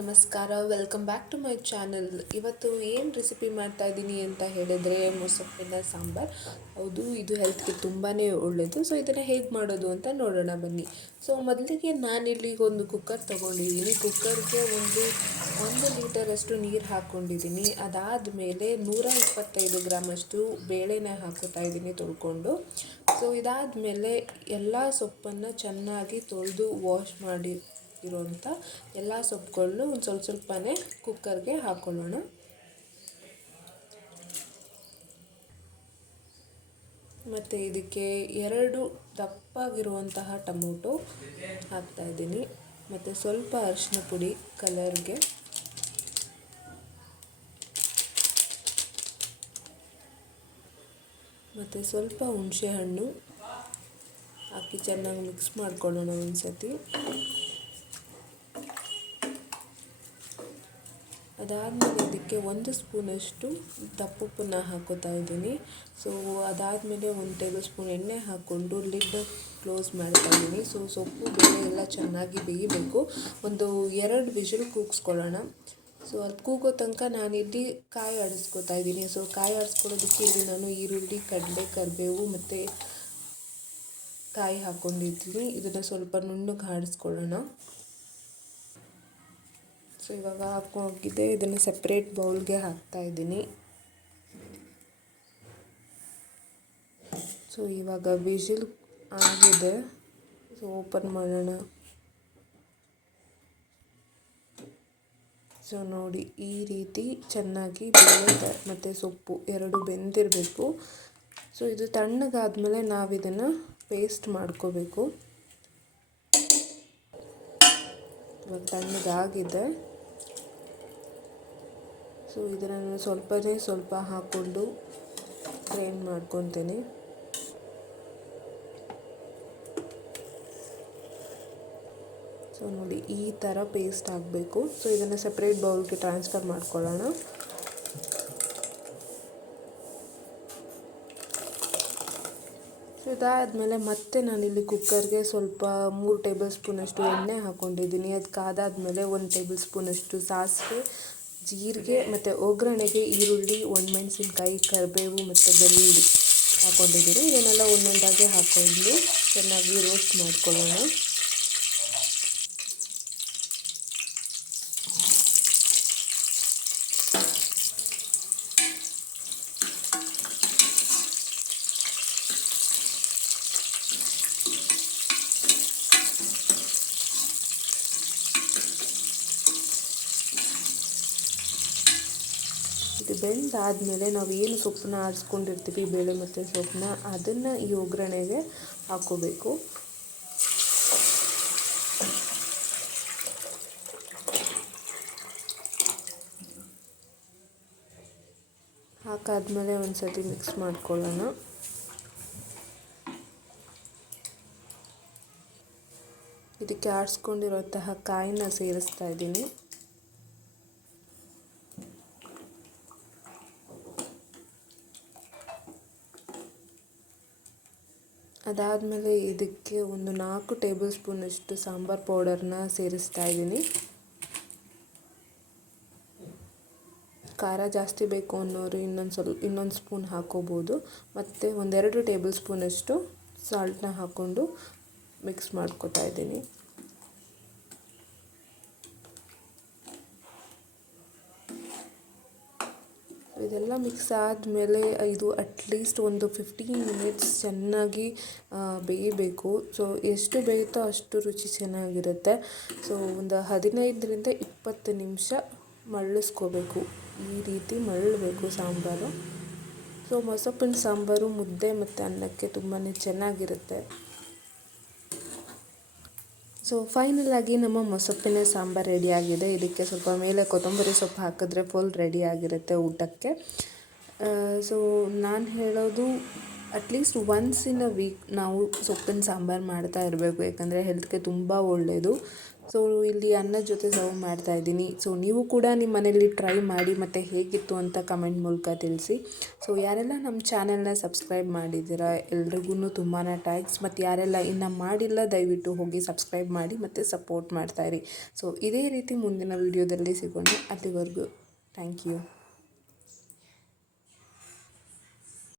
ನಮಸ್ಕಾರ welcome back to my channel ಇವತ್ತು ಏನು ರೆಸಿಪಿ ಮಾಡ್ತಾ ಇದ್ದೀನಿ ಅಂತ ಹೇಳಿದರೆ ಮೊಸಪ್ಪಿನ ಸಾಂಬಾರ್. ಹೌದು, ಇದು ಹೆಲ್ತ್ಗೆ ತುಂಬಾ ಒಳ್ಳೆಯದು ಸೊ ಇದನ್ನು ಹೇಗೆ ಮಾಡೋದು ಅಂತ ನೋಡೋಣ, ಬನ್ನಿ. ಸೊ ಮೊದಲಿಗೆ ನಾನಿಲ್ಲಿ ಒಂದು ಕುಕ್ಕರ್ ತೊಗೊಂಡಿದ್ದೀನಿ. ಕುಕ್ಕರ್ಗೆ ಒಂದು ಒಂದು ಲೀಟರಷ್ಟು ನೀರು ಹಾಕ್ಕೊಂಡಿದ್ದೀನಿ ಅದಾದ ಮೇಲೆ ನೂರ ಇಪ್ಪತ್ತೈದು ಗ್ರಾಮಷ್ಟು ಬೇಳೆನ ಹಾಕೋತಾ ಇದ್ದೀನಿ ತೊಳ್ಕೊಂಡು. ಸೊ ಇದಾದ ಮೇಲೆ ಎಲ್ಲ ಸೊಪ್ಪನ್ನು ಚೆನ್ನಾಗಿ ತೊಳೆದು ವಾಶ್ ಮಾಡಿ ಇರುವಂಥ ಎಲ್ಲ ಸೊಪ್ಪುಗಳನ್ನು ಒಂದು ಸ್ವಲ್ಪ ಸ್ವಲ್ಪನೇ ಕುಕ್ಕರ್ಗೆ ಹಾಕ್ಕೊಳ್ಳೋಣ ಮತ್ತು ಇದಕ್ಕೆ ಎರಡು ದಪ್ಪಾಗಿರುವಂತಹ ಟೊಮೊಟೊ ಹಾಕ್ತಾಯಿದ್ದೀನಿ ಮತ್ತು ಸ್ವಲ್ಪ ಅರಿಶಿನ ಪುಡಿ ಕಲರ್ಗೆ. ಮತ್ತು ಸ್ವಲ್ಪ ಹುಣಸೆಹಣ್ಣು ಹಾಕಿ ಚೆನ್ನಾಗಿ ಮಿಕ್ಸ್ ಮಾಡ್ಕೊಳ್ಳೋಣ ಒಂದು ಸತಿ ಅದಾದಮೇಲೆ ಇದಕ್ಕೆ ಒಂದು ಸ್ಪೂನಷ್ಟು ತಪ್ಪುಪ್ಪನ್ನ ಹಾಕೋತಾ ಇದ್ದೀನಿ. ಸೊ ಅದಾದಮೇಲೆ ಒಂದು ಟೇಬಲ್ ಸ್ಪೂನ್ ಎಣ್ಣೆ ಹಾಕ್ಕೊಂಡು ಲಿಡ್ ಕ್ಲೋಸ್ ಮಾಡ್ತಾ ಇದ್ದೀನಿ. ಸೊ ಸೊಪ್ಪು, ಬೇಳೆ ಎಲ್ಲ ಚೆನ್ನಾಗಿ ಬೇಯಬೇಕು. ಒಂದು ಎರಡು ವಿಷಲ್ ಕೂಗಿಸ್ಕೊಳ್ಳೋಣ. ಸೊ ಅದು ಕೂಗೋ ತನಕ ನಾನಿಲ್ಲಿ ಕಾಯಿ ಆಡಿಸ್ಕೊತಾ ಇದ್ದೀನಿ. ಸೊ ಕಾಯಿ ಆಡಿಸ್ಕೊಳ್ಳೋದಕ್ಕೆ ಇಲ್ಲಿ ನಾನು ಈರುಳ್ಳಿ, ಕಡಲೆ, ಕರಿಬೇವು ಮತ್ತು ಕಾಯಿ ಹಾಕ್ಕೊಂಡಿದ್ದೀನಿ ಇದನ್ನು ಸ್ವಲ್ಪ ನುಣ್ಣಗೆ ಆಡಿಸ್ಕೊಳ್ಳೋಣ. ಸೊ, ಇವಾಗ ಹಾಕೊಂಡೋಗಿದ್ದೆ ಇದನ್ನು ಸಪ್ರೇಟ್ ಬೌಲ್ಗೆ ಹಾಕ್ತಾ ಇದ್ದೀನಿ. ಸೊ, ಇವಾಗ ವಿಜಿಲ್ ಆಗಿದೆ. ಸೊ ಓಪನ್ ಮಾಡೋಣ. ಸೊ, ನೋಡಿ, ಈ ರೀತಿ ಚೆನ್ನಾಗಿ ಬೇಳೆ ಮತ್ತು ಸೊಪ್ಪು ಎರಡು ಬೆಂದಿರಬೇಕು. ಸೊ, ಇದು ತಣ್ಣಗಾದಮೇಲೆ ನಾವು ಇದನ್ನು ಪೇಸ್ಟ್ ಮಾಡ್ಕೋಬೇಕು. ಇವಾಗ ತಣ್ಣಗಾಗಿದೆ. ಸೊ ಇದನ್ನು ಸ್ವಲ್ಪನೇ ಸ್ವಲ್ಪ ಹಾಕ್ಕೊಂಡು ಗ್ರೈಂಡ್ ಮಾಡ್ಕೊತೀನಿ. ಸೊ, ನೋಡಿ, ಈ ಥರ ಪೇಸ್ಟ್ ಆಗಬೇಕು ಸೊ, ಇದನ್ನು ಸಪ್ರೇಟ್ ಬೌಲ್ಗೆ ಟ್ರಾನ್ಸ್ಫರ್ ಮಾಡ್ಕೊಳ್ಳೋಣ. ಸೊ, ಇದಾದಮೇಲೆ ಮತ್ತೆ ನಾನಿಲ್ಲಿ ಕುಕ್ಕರ್ಗೆ ಸ್ವಲ್ಪ ಮೂರು ಟೇಬಲ್ ಸ್ಪೂನಷ್ಟು ಎಣ್ಣೆ ಹಾಕ್ಕೊಂಡಿದ್ದೀನಿ ಅದು ಕಾದಾದಮೇಲೆ ಒಂದು ಟೇಬಲ್ ಸ್ಪೂನಷ್ಟು ಸಾಸಿವೆ ಜೀರಿಗೆ ಮತ್ತು ಒಗ್ಗರಣೆಗೆ ಈರುಳ್ಳಿ, ಒಣಮೆಣಸಿನ್ಕಾಯಿ, ಕರಿಬೇವು ಮತ್ತು ಬೆಳ್ಳುಳ್ಳಿ ಹಾಕ್ಕೊಂಡಿದ್ದೀನಿ ಇದನ್ನೆಲ್ಲ ಒಂದೊಂದಾಗಿ ಹಾಕ್ಕೊಂಡು ಚೆನ್ನಾಗಿ ರೋಸ್ಟ್ ಮಾಡ್ಕೊಳ್ಳೋಣ. ಇದು ಬೆಂದಾದಮೇಲೆ ನಾವು ಏನು ಸೊಪ್ಪನ್ನ ಆರಿಸ್ಕೊಂಡಿರ್ತೀವಿ, ಬೇಳೆ ಮತ್ತು ಸೊಪ್ಪನ್ನ, ಅದನ್ನು ಈ ಒಗ್ಗರಣೆಗೆ ಹಾಕೋಬೇಕು. ಹಾಕಾದ್ಮೇಲೆ ಒಂದು ಸತಿ ಮಿಕ್ಸ್ ಮಾಡ್ಕೊಳ್ಳೋಣ. ಇದಕ್ಕೆ ಆಡಿಸ್ಕೊಂಡಿರುವಂತಹ ಕಾಯಿನ ಸೇರಿಸ್ತಾ ಇದ್ದೀನಿ. ಅದಾದಮೇಲೆ ಇದಕ್ಕೆ ಒಂದು ನಾಲ್ಕು ಟೇಬಲ್ ಸ್ಪೂನಷ್ಟು ಸಾಂಬಾರು ಪೌಡರ್ನ ಸೇರಿಸ್ತಾ ಇದ್ದೀನಿ. ಖಾರ ಜಾಸ್ತಿ ಬೇಕು ಅನ್ನೋರು ಇನ್ನೊಂದು ಸ್ವಲ್ಪ, ಇನ್ನೊಂದು ಸ್ಪೂನ್ ಹಾಕೋಬೋದು. ಮತ್ತು ಒಂದೆರಡು ಟೇಬಲ್ ಸ್ಪೂನಷ್ಟು ಸಾಲ್ಟನ್ನ ಹಾಕ್ಕೊಂಡು ಮಿಕ್ಸ್ ಮಾಡ್ಕೊತಾ ಇದ್ದೀನಿ. ಇದೆಲ್ಲ ಮಿಕ್ಸ್ ಆದಮೇಲೆ ಇದು ಅಟ್ಲೀಸ್ಟ್ ಒಂದು ಫಿಫ್ಟೀನ್ ಮಿನಿಟ್ಸ್ ಚೆನ್ನಾಗಿ ಬೇಯಬೇಕು. ಸೊ ಎಷ್ಟು ಬೇಯುತ್ತೋ ಅಷ್ಟು ರುಚಿ ಚೆನ್ನಾಗಿರುತ್ತೆ. ಸೊ ಒಂದು ಹದಿನೈದರಿಂದ ಇಪ್ಪತ್ತು ನಿಮಿಷ ಮಳ್ಳಿಸ್ಕೋಬೇಕು ಈ ರೀತಿ ಮರಳಬೇಕು ಸಾಂಬಾರು. ಸೊ ಮೊಸಪ್ಪಿನ ಸಾಂಬಾರು ಮುದ್ದೆ ಮತ್ತು ಅನ್ನಕ್ಕೆ ತುಂಬಾ ಚೆನ್ನಾಗಿರುತ್ತೆ. ಸೊ ಫೈನಲ್ ಆಗಿ ನಮ್ಮ ಮೊಸಪ್ಪಿನ ಸಾಂಬಾರು ರೆಡಿಯಾಗಿದೆ ಇದಕ್ಕೆ ಸ್ವಲ್ಪ ಮೇಲೆ ಕೊತ್ತಂಬರಿ ಸೊಪ್ಪು ಹಾಕಿದ್ರೆ ಫುಲ್ ರೆಡಿಯಾಗಿರುತ್ತೆ ಊಟಕ್ಕೆ. ಸೊ ನಾನು ಹೇಳೋದು at least once in a week ನಾವು ಸೊಪ್ಪಿನ ಸಾಂಬಾರು ಮಾಡ್ತಾ ಇರಬೇಕು. ಯಾಕಂದರೆ ಹೆಲ್ತ್ಗೆ ತುಂಬ ಒಳ್ಳೆಯದು ಸೊ ಇಲ್ಲಿ ಅನ್ನ ಜೊತೆ ಸರ್ವ್ ಮಾಡ್ತಾ ಇದ್ದೀನಿ. ಸೊ ನೀವು ಕೂಡ ನಿಮ್ಮ ಮನೇಲಿ ಟ್ರೈ ಮಾಡಿ ಮತ್ತು ಹೇಗಿತ್ತು ಅಂತ ಕಮೆಂಟ್ ಮೂಲಕ ತಿಳಿಸಿ. ಸೊ ಯಾರೆಲ್ಲ ನಮ್ಮ ಚಾನೆಲ್ನ ಸಬ್ಸ್ಕ್ರೈಬ್ ಮಾಡಿದ್ದೀರಾ ಎಲ್ರಿಗೂ ತುಂಬಾ ಟ್ಯಾಂಕ್ಸ್ ಮತ್ತು ಯಾರೆಲ್ಲ ಇನ್ನು ಮಾಡಿಲ್ಲ, ದಯವಿಟ್ಟು ಹೋಗಿ ಸಬ್ಸ್ಕ್ರೈಬ್ ಮಾಡಿ ಮತ್ತು ಸಪೋರ್ಟ್ ಮಾಡ್ತಾಯಿರಿ ಸೊ ಇದೇ ರೀತಿ ಮುಂದಿನ ವೀಡಿಯೋದಲ್ಲಿ ಸಿಗೋಣ. ಅಲ್ಲಿವರೆಗೂ ಥ್ಯಾಂಕ್ ಯು